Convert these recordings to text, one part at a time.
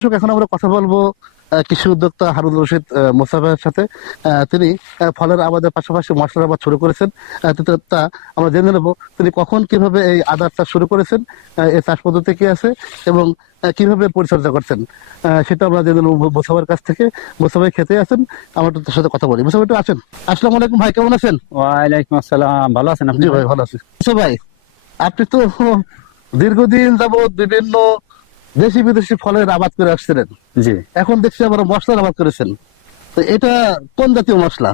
এখন আমরা কথা বলবো কৃষি উদ্যোক্তা হারুন রশিদ মোসাফের সাথে। তিনি ফলের আবাদের পাশাপাশি মশলার আবাদ শুরু করেছেন। তা আমরা জেনে নেব তিনি কখন কিভাবে এই আদার চাষ শুরু করেছেন, এই চাষ পদ্ধতি কি আছে এবং কিভাবে পরিচর্যা করছেন, সেটা আমরা জেনে নেব মোসাফের কাছ থেকে। মোসাফাই খেতে আছেন, আমরা একটু তার সাথে কথা বলি। মোসাফা একটু আছেন। আসসালামু আলাইকুম ভাই, কেমন আছেন? ওয়ালাইকুম আসসালাম, ভালো আছেন আপনি? জি ভাই, ভালো আছি। ভাই, আপনি তো দীর্ঘদিন যাবৎ বিভিন্ন দেশি বিদেশি ফলের আবাদ করে আসছিলেন, জি। এখন দেখছি আবার মশলার আবাদ করেছেন। তো এটা কোন জাতীয় মশলা?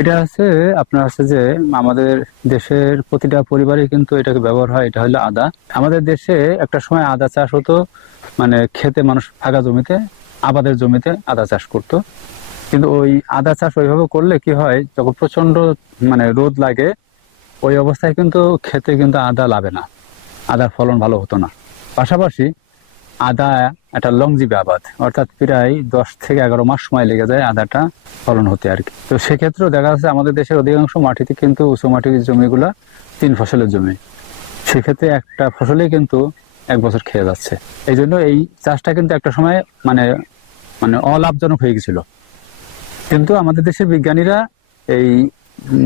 এটা হচ্ছে আপনার হচ্ছে যে আমাদের দেশের প্রতিটা পরিবারে কিন্তু এটাকে ব্যবহার হয়। এটা হলো আদা। আমাদের দেশে একটা সময় আদা চাষ হতো, মানে খেতে মানুষ ফাঁকা জমিতে, আবাদের জমিতে আদা চাষ করতো। কিন্তু ওই আদা চাষ ওইভাবে করলে কি হয়, যখন প্রচন্ড মানে রোদ লাগে ওই অবস্থায় কিন্তু খেতে কিন্তু আদা লাগে না, আদার ফলন ভালো হতো না। পাশাপাশি আদা একটা লংজিভি আবাদ, অর্থাৎ প্রায় 10 থেকে 11 মাস সময় লেগে যায় আদাটা ফলন হতে আর কি। তো সেক্ষেত্রে দেখা যাচ্ছে আমাদের দেশের অধিকাংশ মাটিতে কিন্তু উঁচু মাটির জমিগুলা 3 ফসলের জমি, সেক্ষেত্রে একটা ফসলেই কিন্তু 1 বছর খেয়ে যাচ্ছে। এই জন্য এই চাষটা কিন্তু একটা সময় মানে মানে অলাভজনক হয়ে গেছিল। কিন্তু আমাদের দেশের বিজ্ঞানীরা এই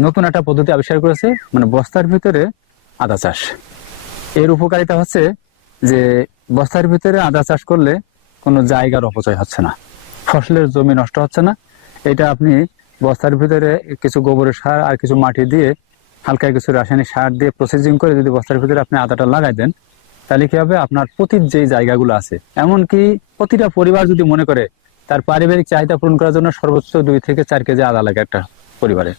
নতুন একটা পদ্ধতি আবিষ্কার করেছে, মানে বস্তার ভিতরে আদা চাষ। এর উপকারিতা হচ্ছে যে বস্তার ভিতরে আদা চাষ করলে কোনো জায়গার অপচয় হচ্ছে না, ফসলের জমি নষ্ট হচ্ছে না। এটা আপনি বস্তার ভিতরে কিছু গোবরের সার আর কিছু মাটি দিয়ে, হালকা কিছু রাসায়নিক সার দিয়ে প্রসেসিং করে যদি বস্তার ভিতরে আপনি আদাটা লাগাই দেন, তাহলে কি হবে, আপনার প্রতির যে জায়গাগুলো আছে, এমনকি প্রতিটা পরিবার যদি মনে করে তার পারিবারিক চাহিদা পূরণ করার জন্য সর্বোচ্চ 2 থেকে 4 কেজি আদা লাগে একটা পরিবারে,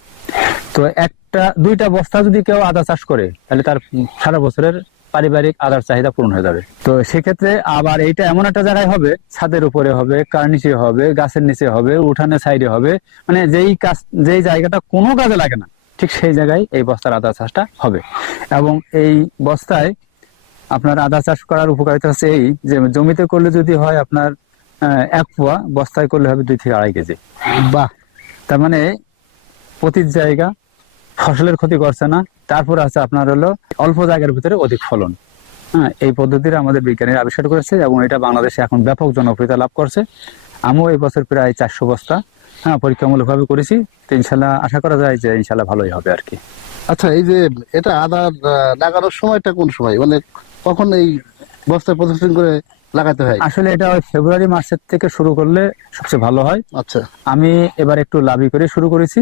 তো একটা 2টা বস্তা যদি কেউ আদা চাষ করে তাহলে তার সারা বছরের পারিবারিক আদার চাহিদা পূরণ হয়ে যাবে। তো সেক্ষেত্রে আবার এইটা এমন একটা জায়গায় হবে, ছাদের উপরে হবে, কার্নিশে হবে, গাছের নিচে হবে, উঠানে সাইডে হবে, মানে যেই জায়গাটা কোনো কাজে লাগে না ঠিক সেই জায়গায় এই বস্তার আদা চাষটা হবে। এবং এই বস্তায় আপনার আদা চাষ করার উপকারিতা হচ্ছে এই যে জমিতে করলে যদি হয় আপনার 1 পোয়া, বস্তায় করলে হবে 2 থেকে 2.5 কেজি। বাহ! তার মানে প্রতি জায়গা ফসলের ক্ষতি করছে না, তারপর আছে আপনার হলো অল্প জায়গার ভিতরে অধিক ফলন। হ্যাঁ, এই পদ্ধতিটা আমাদের বিজ্ঞানীরা আবিষ্কার করেছে এবং এটা বাংলাদেশে এখন ব্যাপক জনপ্রিয়তা লাভ করছে। আমিও এই বছর প্রায় 400 বস্তা পরীক্ষামূলক ভাবে করেছি। তো ইনশাল্লাহ আশা করা যায় যে ইনশাল্লাহ ভালোই হবে আর কি। আচ্ছা, এই যে এটা আদা লাগানোর সময়টা কোন সময়, মানে কখন এই বস্তায় প্রসেসিং করে লাগাতে হয়? আসলে এটা ওই ফেব্রুয়ারি মাসের থেকে শুরু করলে সবচেয়ে ভালো হয়। আচ্ছা। আমি এবার একটু লাভি করে শুরু করেছি।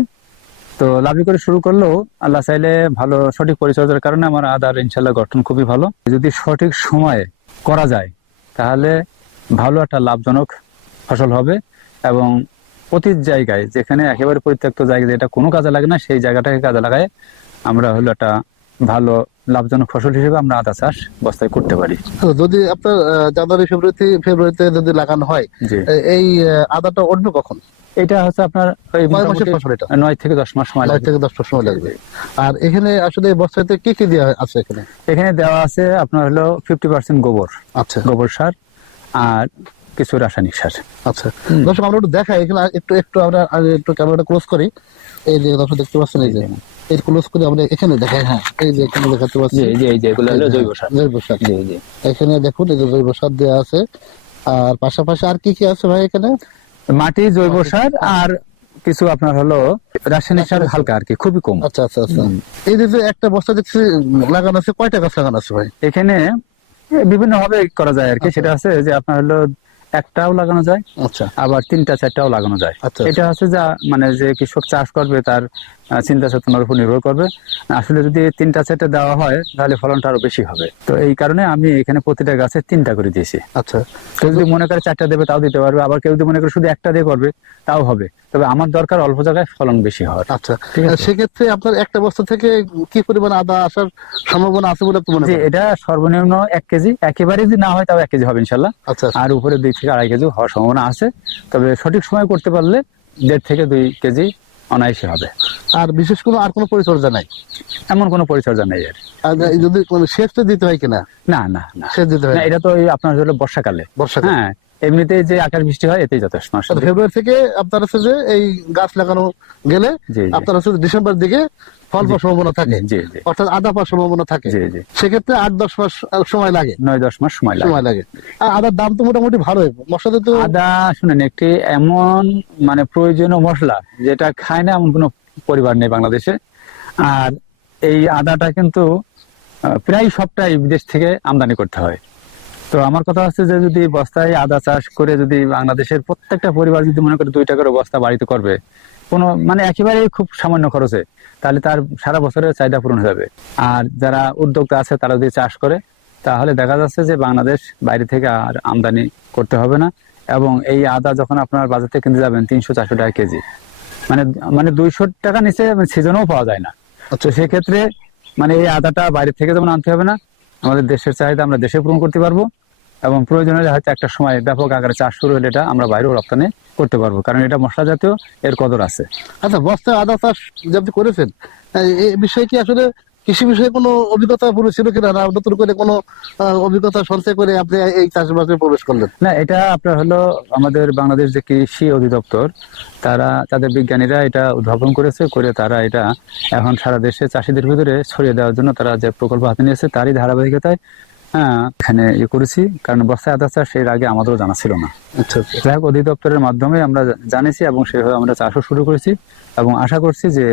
তো লাভি করে শুরু করলেও আল্লাহ চাইলে ভালো সঠিক পরিচর্যার কারণে আমার আদার ইনশাল্লাহ গঠন খুবই ভালো। যদি সঠিক সময়ে করা যায় তাহলে ভালো একটা লাভজনক ফসল হবে। এবং প্রতি জায়গায় যেখানে একেবারে পরিত্যক্ত জায়গা, যেটা কোনো কাজে লাগে না, সেই জায়গাটাকে কাজে লাগায় আমরা হলো একটা ভালো লাভজনক ফসল হিসেবে আমরা আদা চাষ বস্তায় করতে পারি। আচ্ছা, যদি আপনার জানুয়ারি ফেব্রুয়ারিতে যদি লাগানো হয়, জি। এই আদাটা উঠবে কখন? এটা হচ্ছে আপনার ওই কয় মাসের মোটামুটি ফসল এটা? 9 থেকে 10 মাস সময় 9 লাগবে। থেকে 10 মাস সময় লাগবে। আর এখানে আসলে এই বস্তাতে কি কি দেওয়া আছে এখানে? এখানে দেওয়া আছে আপনার হলো 50% গোবর, আচ্ছা। গোবর সার আর কিছু রাসায়নিক সার। আচ্ছা, দর্শক আমরা একটু দেখাই এখানে, একটু আমরা একটু ক্যামেরাটা ক্লোজ করি। এই যে দর্শক দেখতে পাচ্ছেন, এই যে এই ক্লোজ করে আমরা এখানে দেখাই। হ্যাঁ, এই যে এখানে দেখাতে পাচ্ছি, এই যে এগুলো হলো জৈব সার। জৈব সার। জি জি। এখানে দেখুন, এই যে জৈব সার দেওয়া আছে। আর পাশাপাশি আর কি কি আছে ভাই এখানে? মাটি, জৈব সার আর কিছু আপনার হলো রাসায়নিক সার হালকা আর কি, খুবই কম। আচ্ছা আচ্ছা আচ্ছা। এই যে একটা বস্তা দেখছি লাগানো আছে, কয়টা গাছ লাগানো আছে ভাই? এখানে বিভিন্ন ভাবে করা যায় আর কি। সেটা আছে যে আপনার হলো একটাও লাগানো যায়, আচ্ছা, আবার 3টা 4টাও লাগানো যায়। আচ্ছা। এটা হচ্ছে যা মানে যে কৃষক চাষ করবে তার চিন্তা চেতনার উপর নির্ভর করবে। আসলে যদি 3টা 4টা দেওয়া হয় তাহলে ফলনটা আরো বেশি হবে। তো এই কারণে আমি এখানে প্রতিটা গাছে 3টা করে দিয়েছি। আচ্ছা। কেউ যদি মনে করে 4টা দেবে তাও দিতে পারবে, আবার কেউ যদি মনে করে শুধু একটা দিয়ে করবে তাও হবে। তবে আমার দরকার অল্প জায়গায় ফলন বেশি হওয়ার। আচ্ছা, ঠিক আছে। সেক্ষেত্রে আপনার একটা বস্তা থেকে কি পরিমাণ আদা আসার সম্ভাবনা আছে বলে আপনি মনে জি, করেন? এটা সর্বনিম্ন 1 কেজি, একেবারে যদি না হয় তাও 1 কেজি হবে ইনশাল্লাহ। আচ্ছা। আর উপরে 2 থেকে 2.5 কেজি হওয়ার সম্ভাবনা আছে। তবে সঠিক সময় করতে পারলে 1.5 থেকে 2 কেজি অনায়াসে হবে। আর বিশেষ কোনো আর কোনো পরিচর্যা নাই? এমন কোনো পরিচর্যা নেই আর। আর যদি কোনো সেচ তো দিতে হয় কিনা? না না না সেচ দিতে হয় না, না? এটা তো এই আপনার হলো বর্ষাকালে। বর্ষাকালে। হ্যাঁ, এমনিতেই যে আকাশ বৃষ্টি হয় এতেই যথেষ্ট। মাশাআল্লাহ। ফেব্রুয়ারি থেকে আপনার হচ্ছে যে এই গাছ লাগানো গেলে জি জি আপনার হচ্ছে ডিসেম্বর দিকে ফল পাওয়ার সম্ভাবনা থাকে, জি জি অর্থাৎ আদা পাওয়ার সম্ভাবনা থাকে। জি জি সেক্ষেত্রে 8-10 মাস সময় লাগে, 9-10 মাস সময় লাগে। সময় লাগে। আর আদার দাম তো মোটামুটি ভালোই, মশলাতে তো আদা শুনেন, একটি এমন মানে প্রয়োজনীয় মশলা যেটা খায় না এমন কোনো পরিবার নেই বাংলাদেশে। আর এই আদাটা কিন্তু প্রায় সবটাই বিদেশ থেকে আমদানি করতে হয়। তো আমার কথা হচ্ছে যে যদি বস্তায় আদা চাষ করে যদি বাংলাদেশের প্রত্যেকটা পরিবার যদি মনে করে 2 টাকার বস্তা বাড়িতে করবে, কোনো মানে একেবারে খুব সামান্য খরচে, তাহলে তার সারা বছরের চাহিদা পূরণ হয়ে যাবে। আর যারা উদ্যোক্তা আছে তারা যদি চাষ করে, তাহলে দেখা যাচ্ছে যে বাংলাদেশ বাইরে থেকে আর আমদানি করতে হবে না। এবং এই আদা যখন আপনার বাজার থেকে কিনতে যাবেন 300-400 টাকা কেজি, মানে মানে 200 টাকা নিচে সিজনেও পাওয়া যায় না। তো সেক্ষেত্রে মানে এই আদাটা বাইরে থেকে যেমন আনতে হবে না, আমাদের দেশের চাহিদা আমরা দেশে পূরণ করতে পারবো। এবং প্রয়োজন হলে হয়তো একটা সময় ব্যাপক আকারে চাষ শুরু হলে এটা আমরা বাইরেও রপ্তানি করতে পারবো, কারণ এটা মশলা জাতীয়, এর কদর আছে। আচ্ছা, বস্তায় আদা চাষ যে আপনি করেছেন, এই বিষয়ে কি আসলে কৃষি বিষয়ে কোনো অভিজ্ঞতা পূর্বে ছিল কিনা, না নতুন করে কোনো অভিজ্ঞতা সঞ্চয় করে আপনি এই চাষবাসে প্রবেশ করলেন? না, এটা আপনার হলো আমাদের বাংলাদেশ যে কৃষি অধিদপ্তর, তারা তাদের বিজ্ঞানীরা এটা উদ্ভাবন করেছে, করে তারা এটা এখন সারা দেশে চাষিদের ভিতরে ছড়িয়ে দেওয়ার জন্য তারা যে প্রকল্প হাতে নিয়েছে তারই ধারাবাহিকতায় এখানে করেছি। কারণ বস্তায় আদা চাষ এর আগে আমাদেরও জানা ছিল না। আচ্ছা আচ্ছা। যাই হোক, অধিদপ্তরের মাধ্যমে আমরা জানিয়েছি এবং সেভাবে আমরা চাষও শুরু করেছি এবং আশা করছি যে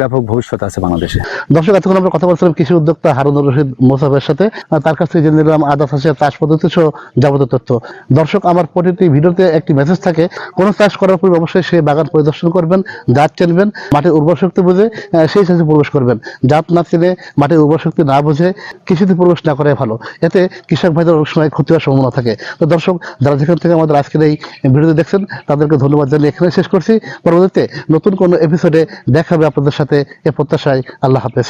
ব্যাপক ভবিষ্যৎ আছে বাংলাদেশে। দর্শক, এতক্ষণ আমরা কথা বলছিলাম কৃষি উদ্যোক্তা হারুনুর রশিদ মোসাফের সাথে। তার কাছ থেকে জেনে নিলাম আদা চাষের চাষ পদ্ধতি সহ যাবতীয় তথ্য। দর্শক, আমার প্রতিটি ভিডিওতে একটি মেসেজ থাকে, কোনো চাষ করার পূর্বে অবশ্যই সেই বাগান পরিদর্শন করবেন, জাত চিনবেন, মাটির উর্বর শক্তি বুঝে সেই চাষে প্রবেশ করবেন। জাত না চিনে, মাটির উর্বর শক্তি না বুঝে কৃষিতে প্রবেশ না করাই ভালো, এতে কৃষক ভাইদের অনেক সময় ক্ষতি হওয়ার সম্ভাবনা থাকে। তো দর্শক, যারা যেখান থেকে আমাদের আজকের এই ভিডিওটি দেখছেন তাদেরকে ধন্যবাদ জানিয়ে এখানে শেষ করছি। পরবর্তীতে নতুন কোনো এপিসোডে দেখা হবে আপনাদের সাথে, এ প্রত্যাশায়। আল্লাহ হাফেজ।